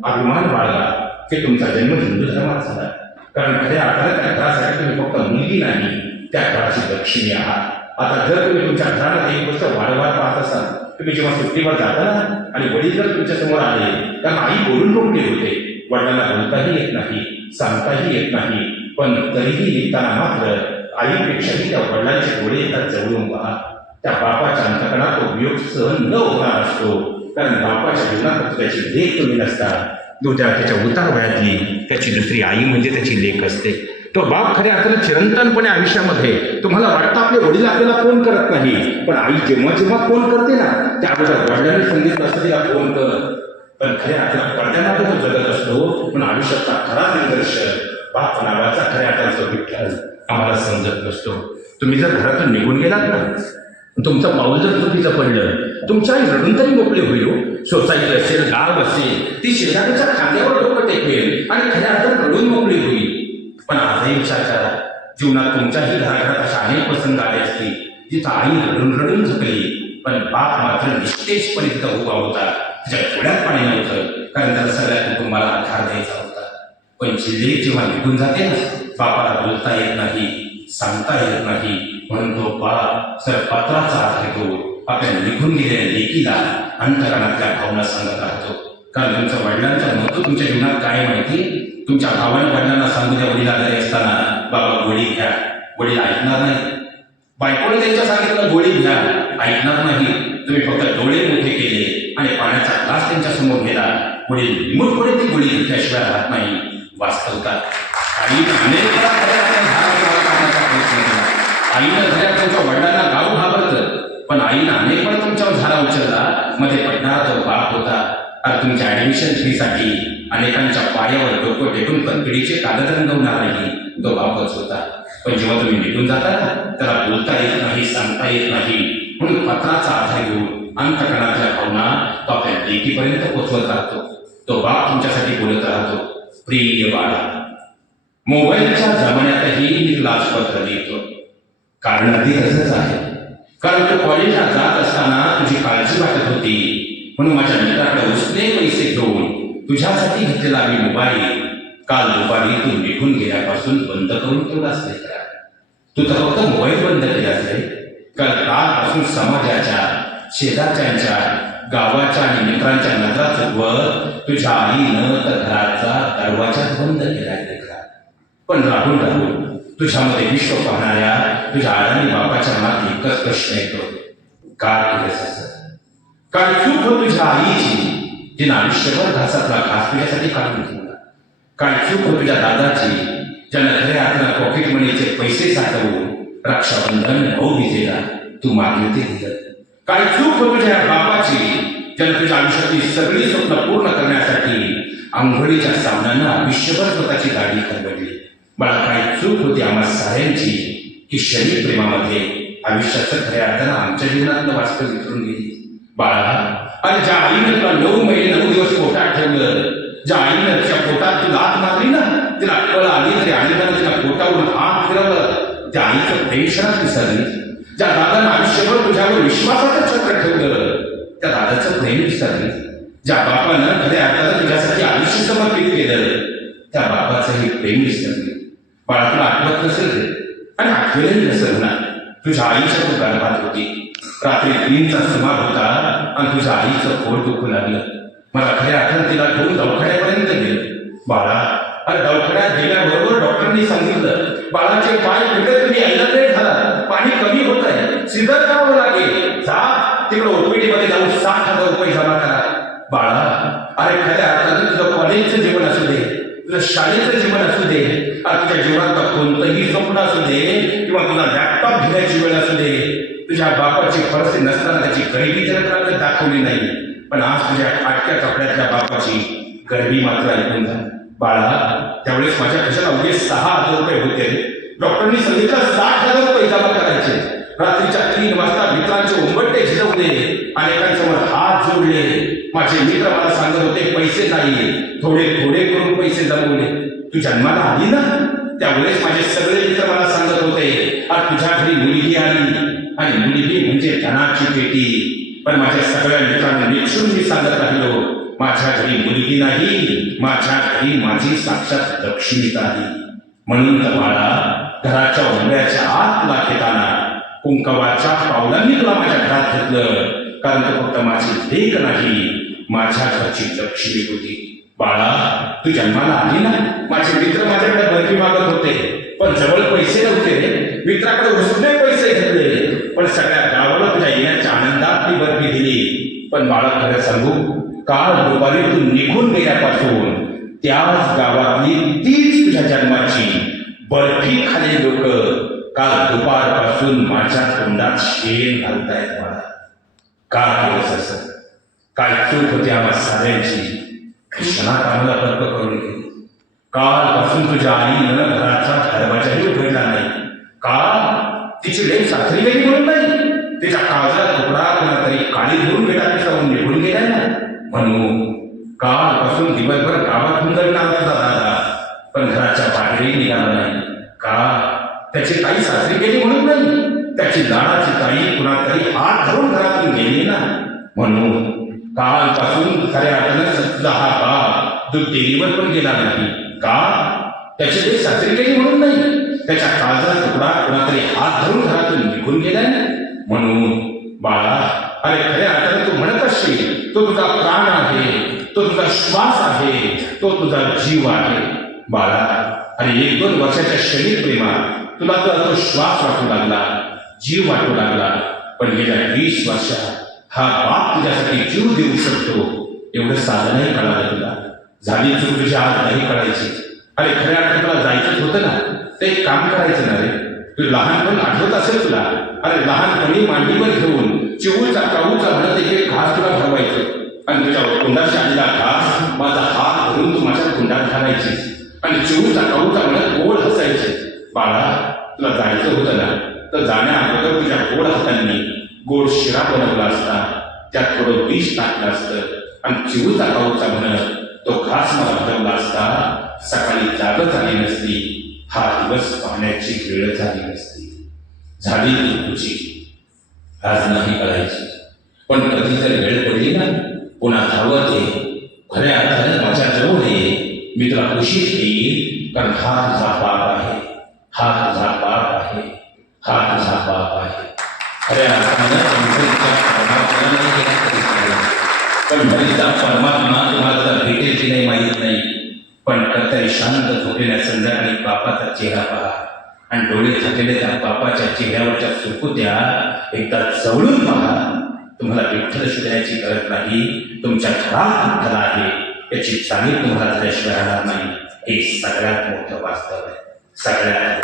अभिमान बाळगा की तुमचा जन्म हिंदू धर्मात झाला, कारण खऱ्या अर्थाने त्या घरासाठी तुम्ही फक्त मुलगी नाही, त्या घराची लक्ष्मी आहात. आता जर तुम्ही तुमच्या घरामध्ये एक गोष्ट वारंवार पाहत असाल, तुम्ही जेव्हा सुट्टीवर जाता आणि वडील जर तुमच्या समोर आले, कारण आई बोलून मोकळी होते, वडिलांना बोलताही येत नाही, सांगताही येत नाही, पण तरीही निघताना मात्र आईपेक्षाही त्या वडिलांचे डोळे येतात जवळून पहा. त्या बापाच्या अंतकणात तो वियोग सहन न होणार असतो, कारण बापाच्या जीवनात त्याची लेख तुम्ही नसता. त्याच्या उतार वयातली त्याची दुसरी आई म्हणजे त्याची लेख असते. तो बाप खऱ्या अर्थानं चिरंतनपणे आयुष्यामध्ये तुम्हाला वाटतं आपले वडील आपल्याला फोन करत नाही, पण आई जेव्हा जेव्हा फोन करते ना, त्या अगोदर वडिलांनी सांगितलं असतं तिला फोन कर, पण खऱ्या अर्थानं पडद्यामध्ये तो जगत असतो. पण आयुष्याचा खरा संघर्ष बाप नावाचा खऱ्या अर्थाचा विठ्ठल आम्हाला समजत नसतो. तुम्ही जर घरातून निघून गेलात ना, तुमचं पाऊल जर चुकीचं पडलं, तुमच्या आई रडून तरी मोकळे होईल. सोसायटी असेल, गाव असेल, ती शेजाऱ्याच्या खांद्यावर डोकं टेकवेल आणि खऱ्या अर्थात रडून मोकळी होईल. पण आजही विचार करा, जीवनात तुमच्याही घराघरात अशा अनेक प्रसंग आले असतील जिथं आई रडून रडून झुकली, पण बाप मात्र निश्चितपणे तिथं उभा होता. तिच्या डोळ्यात पाणी नव्हतं, कारण त्याला सगळ्या कुटुंबाला आधार द्यायचा होता. पण जिल्हे जेव्हा निघून जाते ना, बापाला बोलता येत नाही, सांगता येत नाही, म्हणून तो बाप सरपात्राचा आधार घेतो. आपल्या निघून गेलेल्या लेकीला अंतकरणातल्या भावना सांगत राहतो. कारण तुमच्या वडिलांचं महत्व तुमच्या जीवनात काय माहिती? तुमच्या भावाने वडिलांना सांगू द्या, वडील आजारी असताना बाबा गोळी घ्या, वडील ऐकणार नाही. बायकोने त्यांच्या सांगितलं गोळी घ्या, ऐकणार नाही. तुम्ही फक्त डोळे मोठे केले आणि पाण्याचा ग्लास त्यांच्या समोर गेला, वडील निमूटपणे ती गोळी घेतल्याशिवाय राहत नाही. वास्तवतात आईनं अनेक वेळा आईनं घरात तुमच्या वडिलांना गाव घाबरतं, पण आईनं अनेक वेळा तुमच्यावर झाला उचलला. मध्ये पडणारा तो बाप होता. आणि तुमच्या ऍडमिशन फीसाठी अनेकांच्या पायावर डोकं टेकून तडपिडीचे कागद रंगवणाराही तो बापच होता. पण जेव्हा तुम्ही निघून जाता ना, त्याला बोलता येत नाही, सांगता येत नाही, म्हणून पत्राचा आधार घेऊन अंतकरणातल्या भावना तो आपल्या लेकीपर्यंत पोचवत राहतो. तो बाप तुमच्यासाठी बोलत राहतो, प्रिय बाळा. मोबाईलच्या जमान्यातही मी तुला आज पत्र लिहितो, कारण अगदी तसंच आहे. कारण तू कॉलेजला जात असताना तुझी काळजी वाटत होती, म्हणून माझ्या मित्राकडे उसने पैसे घेऊन तुझ्यासाठी घेतलेला मी मोबाईल काल दुपारी तू निघून गेल्यापासून बंद करून ठेवलाच नाही. तू तर फक्त मोबाईल बंद केलाच नाही, कारण कालपासून समाजाच्या, शेजारच्या, गावाच्या आणि मित्रांच्या नजरा चुकवत तुझ्या आईनं तर घराचा दरवाजा बंद केला. पण राहून राहून तुझ्यामध्ये विश्व पाहणाऱ्या तुझ्या आडाणी बापाच्या मनात एकच प्रश्न येतो, का केलंस असं? काय चूक हो तुझ्या आईची, जिनं आयुष्यभर घासातला घास तुझ्यासाठी काढून ठेवला? काय चूक हो तुझ्या दादाची, ज्यानं खऱ्या हाताला पॉकेट मनीचे पैसे साठवून रक्षाबंधन भाऊबीजेला तू मागणी ते दिलं? काय चूक हो तुझ्या बापाची, ज्यानं तुझ्या आयुष्यातली सगळी स्वप्न पूर्ण करण्यासाठी आंघोळीच्या सामन्यानं आयुष्यभर स्वतःची गाडी खरवडली? मला काय चूक होती आम्हा साऱ्यांची की शरीर प्रेमामध्ये आयुष्याचं खऱ्या अर्थानं आमच्या जीवनातलं वास्तव विसरून गेली? बाळा, आणि ज्या आईनं तुला 9 महिने 9 दिवस पोटात ठेवलं, ज्या आईनं तिच्या पोटात तू लात मारली ना, तिला कळ आली तरी आईनं तिला पोटावरून हात फिरवलं, त्या आईचं प्रेम क्षणात विसरली. ज्या दादानं आयुष्यभर तुझ्यावर विश्वासाचं छत्र ठेवलं, त्या दादाचं प्रेम विसरली. ज्या बापानं खऱ्या अर्थानं तुझ्यासाठी आयुष्य समर्पित केलं, त्या बापाचंही प्रेम विसरली. बाळा, तुला आठवत नसेल आणि आठवेलही नसेल ना, तुझ्या आईच्या तू गर्भात होती. रात्री 3चा सुमार होता आणि तुझ्या आईचं पोट दुखू लागलं. मला खऱ्या अर्थानं तिला घेऊन दवाखान्यापर्यंत गेलं. बाळा, आणि दवाखान्यात गेल्याबरोबर डॉक्टरांनी सांगितलं, बाळाचे पाय पिकले, तुम्ही यायला लेट झाला, पाणी कमी होत आहे, सिजर करावं लागेल, जा तिकडे ओपीडी मध्ये जाऊन 60,000 रुपये जमा करा. बाळा, अरे खऱ्या अर्थानं तुझं कॉलेजचं जीवन असू दे, तुझं शाळेचं जीवन असू दे, तुझ्या जीवनात कोणतंही स्वप्न असू दे, किंवा तुला लॅपटॉप घेण्याची वेळ असू दे, तुझ्या बापाची परिस्थिती नसताना त्याची गरिबी त्याला दाखवली नाही, पण आज तुझ्या फाटक्या कपड्यातल्या बापाची गरिबी मात्र ऐकून जा. बाळा, त्यावेळेस माझ्या खिशाला अवघे 6,000 रुपये होते. डॉक्टरांनी सांगितलं 60,000 रुपये जमा करायचे. रात्रीच्या 3 वाजता मित्रांचे उंबरटे झिजवले, अनेकांसमोर हात जोडले. माझे मित्र मला सांगत होते, पैसे नाही, थोडे थोडे करून पैसे जमवले. तू जन्माला आली ना, त्यावेळेस माझे सगळे मित्र मला सांगत होते, आज तुझ्या घरी मुलगी आली, आणि मुलगी म्हणजे धनाची पेटी. पण माझ्या सगळ्या मित्रांना निक्षून मी सांगत राहिलो, माझ्या घरी मुलगी नाही, माझ्या घरी माझी साक्षात लक्ष्मीच आहे. म्हणून तर बाळा, घराच्या उंबऱ्याच्या आत तुला घेताना कुंकवाच्या पावलांनी तुला माझ्या घरात घेतलं, कारण तो फक्त माझी लेक नाही, माझ्या घरची लक्ष्मी होती. बाळा, तू जन्माला आली ना, माझे मित्र माझ्याकडे बर्फी मागत होते, पण जवळ पैसे नव्हते. मित्राकडे उसने पैसे घेतले, पण सगळ्या गावाला तुझ्या येण्याच्या आनंदात मी बर्फी दिली. पण बाळा, खरं सांगू, काल दुपारी तू निघून गेल्यापासून त्याच गावातली तीच तुझ्या जन्माची बर्फी खाली लोक काल दुपारपासून माझ्या तोंडात शेण घालतायत. बाळा, का केलंस असं? काय चूक होती आम्हा साऱ्यांची? क्षणात आम्हाला बर्फ करून गेली. कालपासून तुझ्या आईनं घराचा दरवाजाही उघडला नाही. का? तिची लेक सासरी गेली म्हणून नाही, तिच्या काळजात तुकडा कोणा तरी काळी धरून गेला, जाऊन निघून गेलाय ना म्हणून. कालपासून दिवसभर गावात हुंदडणार होता दादा, पण घराच्या बाहेरही निघाला नाही. का? त्याची ताई सासरी गेली म्हणून नाही, त्याची लाडाची ताई कुणातरी हात धरून घरातून गेली ना म्हणून. कालपासून खऱ्या अर्थानं तुझा हा बाप जो देवीवर पण गेला नाही. का? त्याची लेक सासरी गेली म्हणून नाही, त्याच्या काळजात तुकडा कुणातरी हात धरून घरातून निघून गेलाय ना म्हणून. बाळा, अरे खऱ्या अर्थानं तू म्हणत असशील, तो तुझा प्राण आहे, तो तुझा श्वास आहे, तो तुझा जीव आहे. बाळा, अरे 1-2 वर्षाच्या क्षणिक प्रेमात तुला तो श्वास वाटू लागला, जीव वाटू लागला, पण गेल्या 20 वर्षात हा बाप तुझ्यासाठी जीव देऊ शकतो एवढं साधनही कळालं तुला. झाली चूक तुझ्या आज नाही कळायची. अरे खऱ्या अर्थात तुला जायचंच होतं ना, ते एक काम करायचं ना रे. तू लहानपण आठवत असेल तुला? अरे लहानपणी मांडीवर घेऊन चिवूचा काऊचा म्हणत एक घास तुला भरवायचं, आणि तुझ्या कुंडाशी आलेला घास माझा हात धरून तू माझ्या कुंडात घालायची, आणि चिवूचा काऊचा म्हणत गोड हसायचे. बाळा, तुला जायचं होतं ना, तर जाण्या अगोदर तुझ्या गोड हातांनी गोड शिरा बनवला असता, त्यात थोडं विष टाकलं असतं, आणि चिवूचा काऊचा म्हणत तो घास मला भरवला असता, सकाळी जाग झाली नसती, हा दिवस पाहण्याची वेळ झाली नसती. झाली तुझी आज नाही कळायची, पण कधी जर वेळ पडली ना, पुन्हा धावत ये, खऱ्या अर्थानं माझ्या जवळ ये, मी तुला खुशीच येईल, कारण हा तुझा बाप आहे, हा तुझा बाप आहे, हा तुझा बाप आहे. खऱ्या अर्थानं पण भरीचा परमात्मा तुम्हाला भेटेल की नाही माहीत नाही, पण कधी शांत झोपलेल्या संध्याकाळी बापाचा चेहरा पहा, आणि डोळे झालेले त्या बापाच्या चेहऱ्यावरच्या सुकुत्या एकदा जवळून पहा. तुम्हाला विठ्ठल शोधण्याची गरज नाही, तुमच्या घरात विठ्ठल आहे याची जाणीव तुम्हाला झाल्याशिवाय राहणार नाही. हे सगळ्यात मोठं वास्तव आहे. सगळ्यात